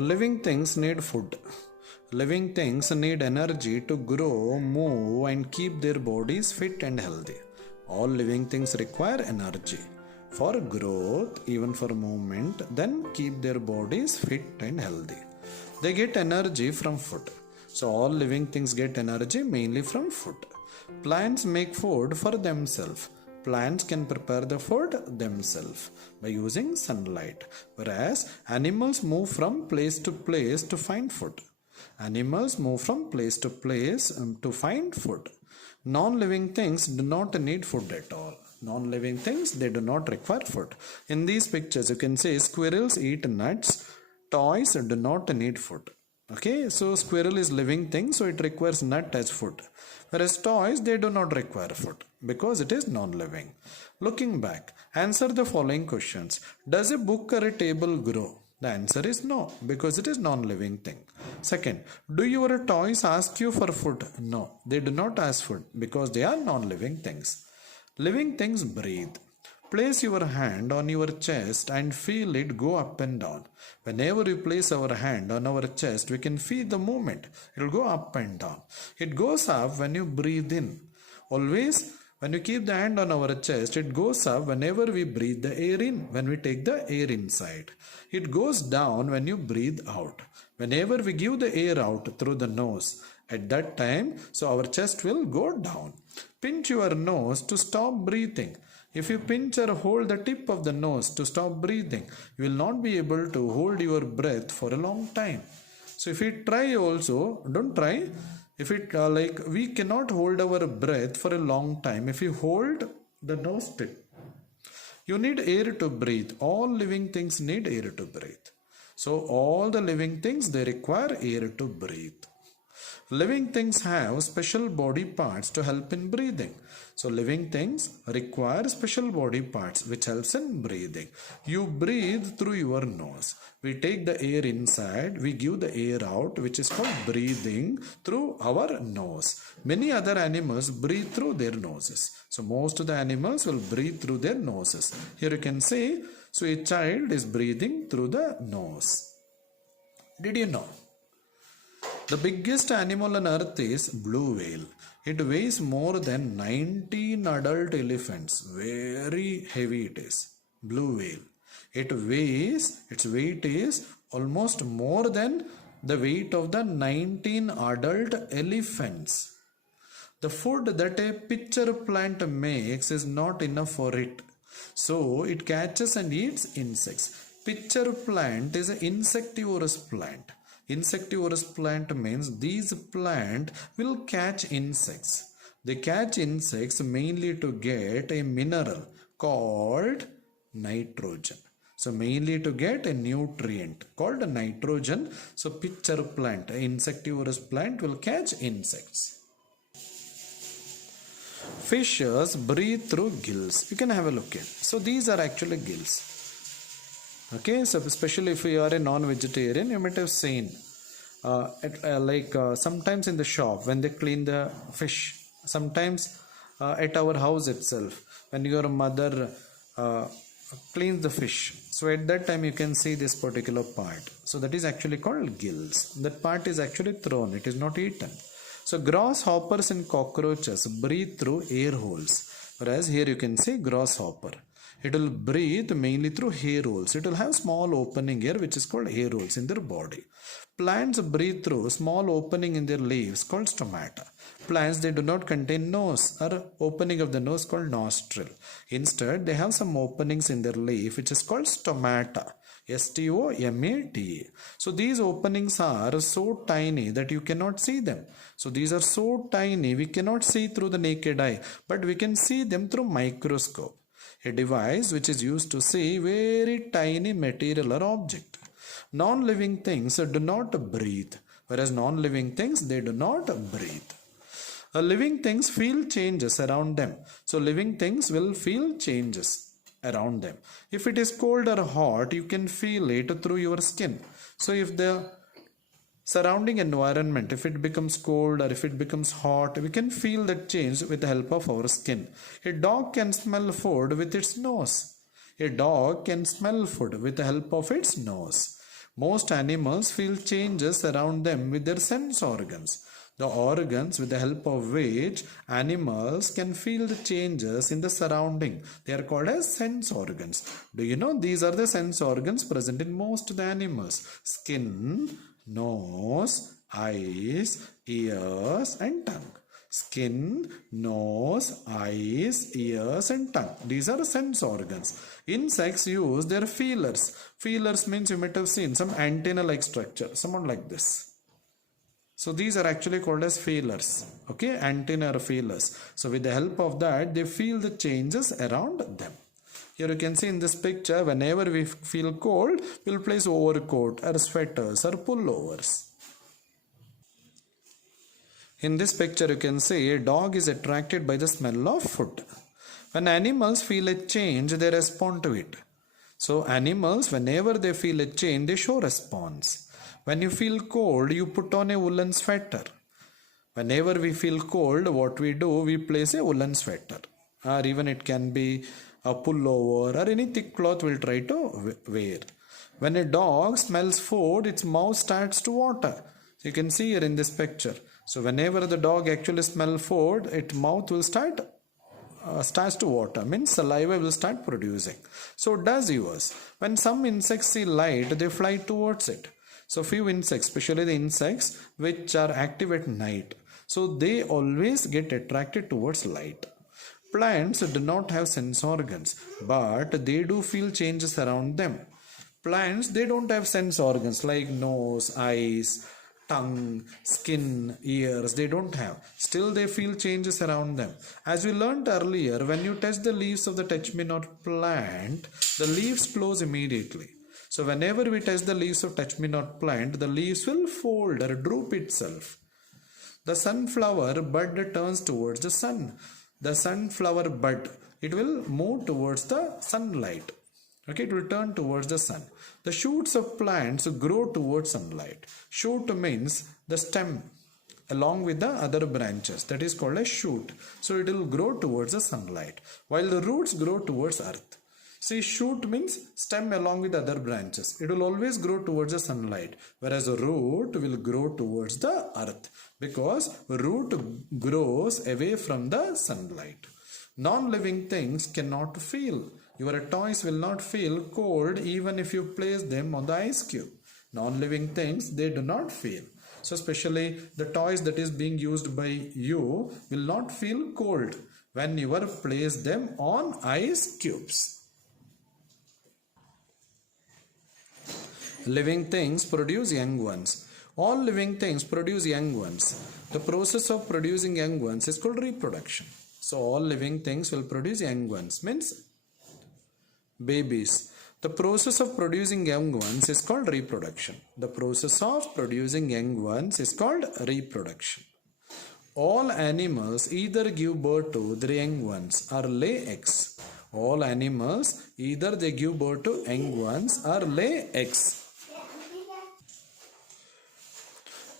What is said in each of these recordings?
Living things need food. Living things need energy to grow, move, and keep their bodies fit and healthy. All living things require energy for growth, even for movement, then keep their bodies fit and healthy. They get energy from food. So, all living things get energy mainly from food. Plants make food for themselves. Plants can prepare the food themselves by using sunlight, whereas animals move from place to place to find food. Animals move from place to place to find food. Non-living things do not need food at all. Non-living things, they do not require food. In these pictures, you can say squirrels eat nuts. Toys do not need food. Okay, so squirrel is living thing, so it requires nut as food. Whereas toys, they do not require food because it is non-living. Looking back, answer the following questions. Does a book or a table grow? The answer is no, because it is non-living thing. Second, do your toys ask you for food? No, they do not ask food because they are non-living things. Living things breathe. Place your hand on your chest and feel it go up and down. Whenever we place our hand on our chest, we can feel the movement. It will go up and down. It goes up when you breathe in. Always, when you keep the hand on our chest, it goes up whenever we breathe the air in, when we take the air inside. It goes down when you breathe out. Whenever we give the air out through the nose, at that time, so our chest will go down. Pinch your nose to stop breathing. If you pinch or hold the tip of the nose to stop breathing, you will not be able to hold your breath for a long time. So if you try also, don't try. If it we cannot hold our breath for a long time if you hold the nose tip. You need air to breathe. All living things need air to breathe. So all the living things, they require air to breathe. Living things have special body parts to help in breathing. So living things require special body parts which helps in breathing. You breathe through your nose. We take the air inside, we give the air out, which is called breathing through our nose. Many other animals breathe through their noses. So most of the animals will breathe through their noses. Here you can see, so a child is breathing through the nose. Did you know? The biggest animal on earth is blue whale. It weighs more than 19 adult elephants. Very heavy it is. Blue whale. Its weight is almost more than the weight of the 19 adult elephants. The food that a pitcher plant makes is not enough for it. So it catches and eats insects. Pitcher plant is an insectivorous plant. Insectivorous plant means these plant will catch insects. They catch insects mainly to get a mineral called nitrogen. So mainly to get a nutrient called nitrogen. So pitcher plant, an insectivorous plant will catch insects. Fishes breathe through gills. You can have a look at. So these are actually gills. Okay, so especially if you are a non-vegetarian, you might have seen sometimes in the shop when they clean the fish, sometimes at our house itself when your mother cleans the fish. So at that time you can see this particular part. So that is actually called gills. That part is actually thrown, it is not eaten. So grasshoppers and cockroaches breathe through air holes, whereas here you can see grasshopper. It will breathe mainly through hair holes. It will have small opening here which is called hair holes in their body. Plants breathe through small opening in their leaves called stomata. Plants, they do not contain nose or opening of the nose called nostril. Instead, they have some openings in their leaf which is called stomata. S-T-O-M-A-T-A. So these openings are so tiny that you cannot see them. So these are so tiny we cannot see through the naked eye, but we can see them through microscope. A device which is used to see very tiny material or object. Non-living things do not breathe, whereas non-living things, they do not breathe. Living things feel changes around them. So living things will feel changes around them. If it is cold or hot, you can feel it through your skin. So if the surrounding environment, if it becomes cold or if it becomes hot, we can feel that change with the help of our skin. A dog can smell food with its nose. A dog can smell food with the help of its nose. Most animals feel changes around them with their sense organs. The organs with the help of which animals can feel the changes in the surrounding. They are called as sense organs. Do you know these are the sense organs present in most of the animals? Skin, nose, eyes, ears and tongue. Skin, nose, eyes, ears and tongue. These are sense organs. Insects use their feelers. Feelers means you might have seen some antenna like structure, somewhat like this. So these are actually called as feelers. Okay, antenna or feelers. So with the help of that, they feel the changes around them. Here you can see in this picture, whenever we feel cold, we'll place overcoat or sweaters or pullovers. In this picture, you can see a dog is attracted by the smell of food. When animals feel a change, they respond to it. So animals, whenever they feel a change, they show response. When you feel cold, you put on a woolen sweater. Whenever we feel cold, what we do, we place a woolen sweater. Or even it can be a pullover or any thick cloth we'll try to wear. When a dog smells food, its mouth starts to water. So you can see here in this picture. So whenever the dog actually smells food, its mouth will starts to water, means saliva will start producing. So does yours. When some insects see light, they fly towards it. So few insects, especially the insects which are active at night, so they always get attracted towards light. Plants do not have sense organs, but they do feel changes around them. Plants, they don't have sense organs like nose, eyes, tongue, skin, ears, they don't have. Still they feel changes around them. As we learned earlier, when you touch the leaves of the touch-me-not plant, the leaves close immediately. So whenever we touch the leaves of touch-me-not plant, the leaves will fold or droop itself. The sunflower bud turns towards the sun. The sunflower bud, it will move towards the sunlight. Okay, it will turn towards the sun. The shoots of plants grow towards sunlight. Shoot means the stem along with the other branches. That is called a shoot. So it will grow towards the sunlight, while the roots grow towards earth. See, shoot means stem along with other branches. It will always grow towards the sunlight, whereas a root will grow towards the earth because root grows away from the sunlight. Non-living things cannot feel. Your toys will not feel cold even if you place them on the ice cube. Non-living things, they do not feel. So especially the toys that is being used by you will not feel cold when you place them on ice cubes. Living things produce young ones. All living things produce young ones. The process of producing young ones is called reproduction. So all living things will produce young ones, means babies. The process of producing young ones is called reproduction. The process of producing young ones is called reproduction. All animals either give birth to their young ones or lay eggs. All animals either they give birth to young ones or lay eggs.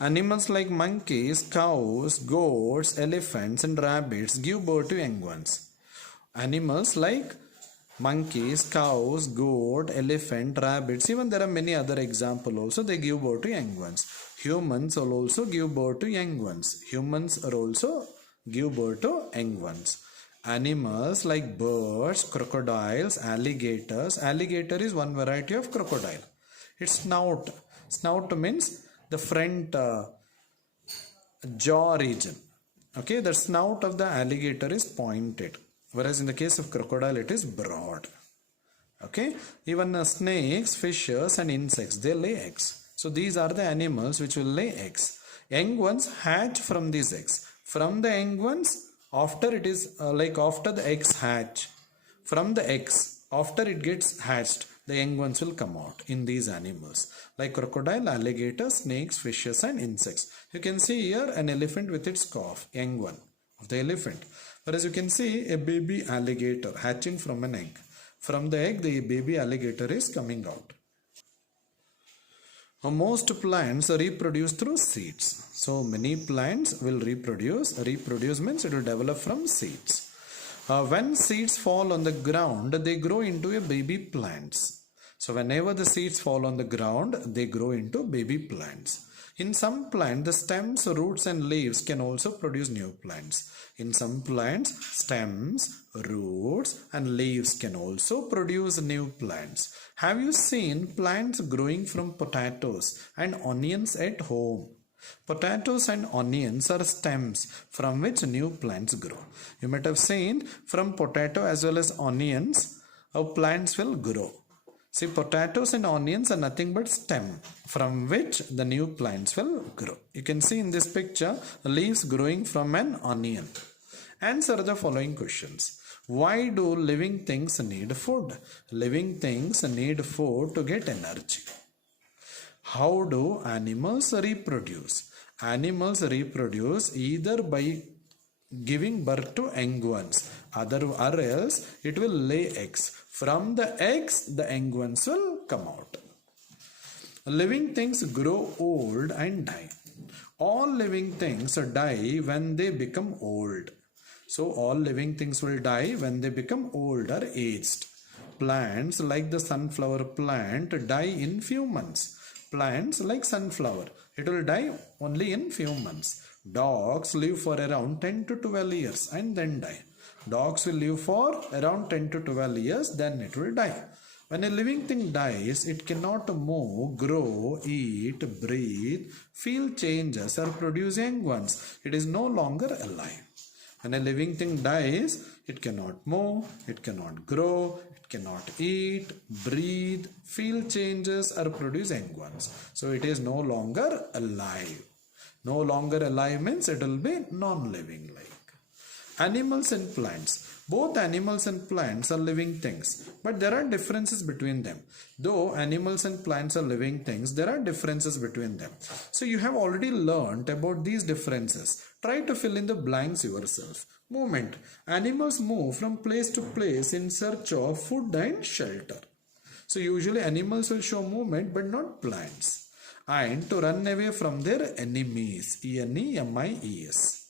Animals like monkeys, cows, goats, elephants and rabbits give birth to young ones. Animals like monkeys, cows, goat, elephant, rabbits, even there are many other examples also, they give birth to young ones. Humans will also give birth to young ones. Humans are also give birth to young ones. Animals like birds, crocodiles, alligators. Alligator is one variety of crocodile. Its snout. Snout means the front jaw region. Okay, the snout of the alligator is pointed, whereas in the case of crocodile it is broad. Okay, even snakes, fishes and insects, they lay eggs. So these are the animals which will lay eggs. Young ones hatch from these eggs. From the young ones, after it is after the eggs hatch, from the eggs, after it gets hatched, the young ones will come out in these animals like crocodile, alligator, snakes, fishes and insects. You can see here an elephant with its calf, young one of the elephant. Whereas you can see a baby alligator hatching from an egg. From the egg, the baby alligator is coming out. Most plants reproduce through seeds. So many plants will reproduce. Reproduce means it will develop from seeds. When seeds fall on the ground, they grow into a baby plants. So whenever the seeds fall on the ground, they grow into baby plants. In some plants, the stems, roots and leaves can also produce new plants. In some plants, stems, roots and leaves can also produce new plants. Have you seen plants growing from potatoes and onions at home? Potatoes and onions are stems from which new plants grow. You might have seen from potato as well as onions, how plants will grow. See, potatoes and onions are nothing but stem from which the new plants will grow. You can see in this picture leaves growing from an onion. Answer the following questions. Why do living things need food? Living things need food to get energy. How do animals reproduce? Animals reproduce either by giving birth to young ones, or else it will lay eggs. From the eggs, the young ones will come out. Living things grow old and die. All living things die when they become old. So all living things will die when they become old or aged. Plants like the sunflower plant die in few months. Plants like sunflower, it will die only in few months. Dogs live for around 10 to 12 years and then die. Dogs will live for around 10 to 12 years, then it will die. When a living thing dies, it cannot move, grow, eat, breathe, feel changes or produce young ones. It is no longer alive. When a living thing dies, it cannot move, it cannot grow, it cannot eat, breathe, feel changes or produce young ones. So it is no longer alive. No longer alive means it will be non-living like. Animals and plants. Both animals and plants are living things, but there are differences between them. Though animals and plants are living things, there are differences between them. So you have already learned about these differences. Try to fill in the blanks yourself. Movement. Animals move from place to place in search of food and shelter. So usually animals will show movement but not plants. And to run away from their enemies. E-N-E-M-I-E-S.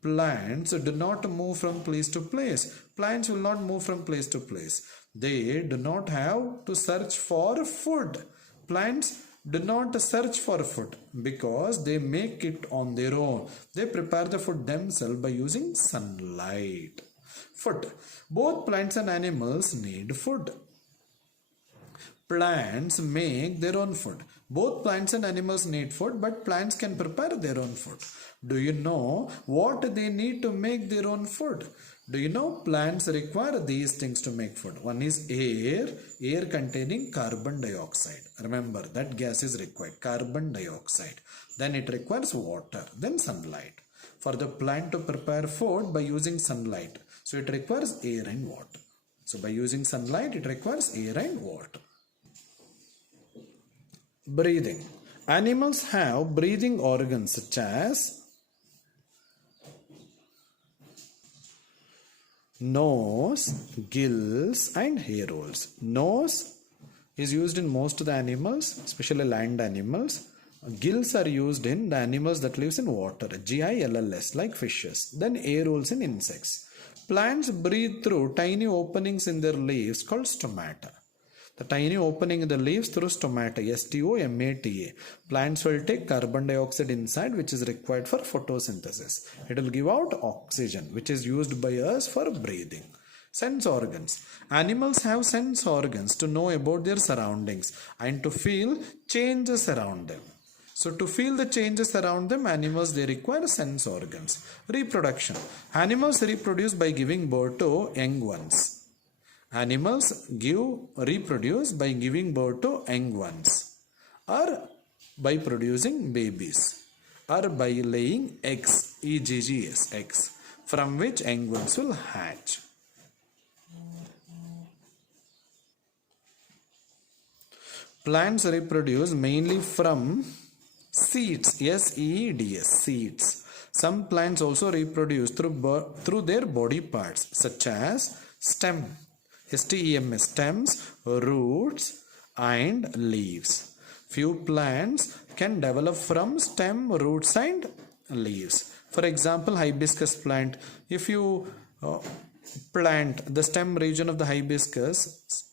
Plants do not move from place to place. Plants will not move from place to place. They do not have to search for food. Plants do not search for food because they make it on their own. They prepare the food themselves by using sunlight. Food. Both plants and animals need food. Plants make their own food. Both plants and animals need food, but plants can prepare their own food. Do you know what they need to make their own food? Do you know plants require these things to make food? One is air containing carbon dioxide. Remember, that gas is required, carbon dioxide. Then it requires water, then sunlight. For the plant to prepare food by using sunlight, so it requires air and water. So by using sunlight, it requires air and water. Breathing. Animals have breathing organs such as nose, gills and hair holes. Nose is used in most of the animals, especially land animals. Gills are used in the animals that lives in water, Gills, like fishes. Then air holes in insects. Plants breathe through tiny openings in their leaves called stomata. The tiny opening in the leaves through stomata, S-T-O-M-A-T-A. Plants will take carbon dioxide inside, which is required for photosynthesis. It will give out oxygen, which is used by us for breathing. Sense organs. Animals have sense organs to know about their surroundings and to feel changes around them. So to feel the changes around them, animals, they require sense organs. Reproduction. Animals reproduce by giving birth to young ones. Animals reproduce by giving birth to young ones, or by producing babies, or by laying eggs, eggs, eggs, from which young ones will hatch. Plants reproduce mainly from seeds, S-E-E-D-S, seeds. Some plants also reproduce through their body parts, such as stem, STEMs, stems, roots and leaves. Few plants can develop from stem, roots and leaves. For example, hibiscus plant. If you plant the stem region of the hibiscus,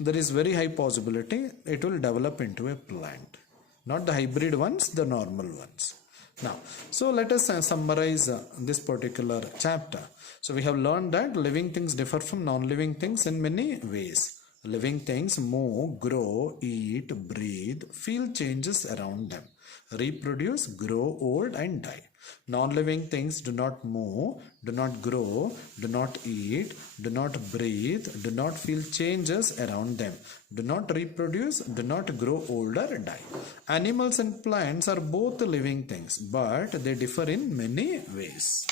there is very high possibility it will develop into a plant. Not the hybrid ones, the normal ones. Now, so let us summarize this particular chapter. So we have learned that living things differ from non-living things in many ways. Living things move, grow, eat, breathe, feel changes around them, reproduce, grow old and die. Non-living things do not move, do not grow, do not eat, do not breathe, do not feel changes around them, do not reproduce, do not grow old or die. Animals and plants are both living things, but they differ in many ways.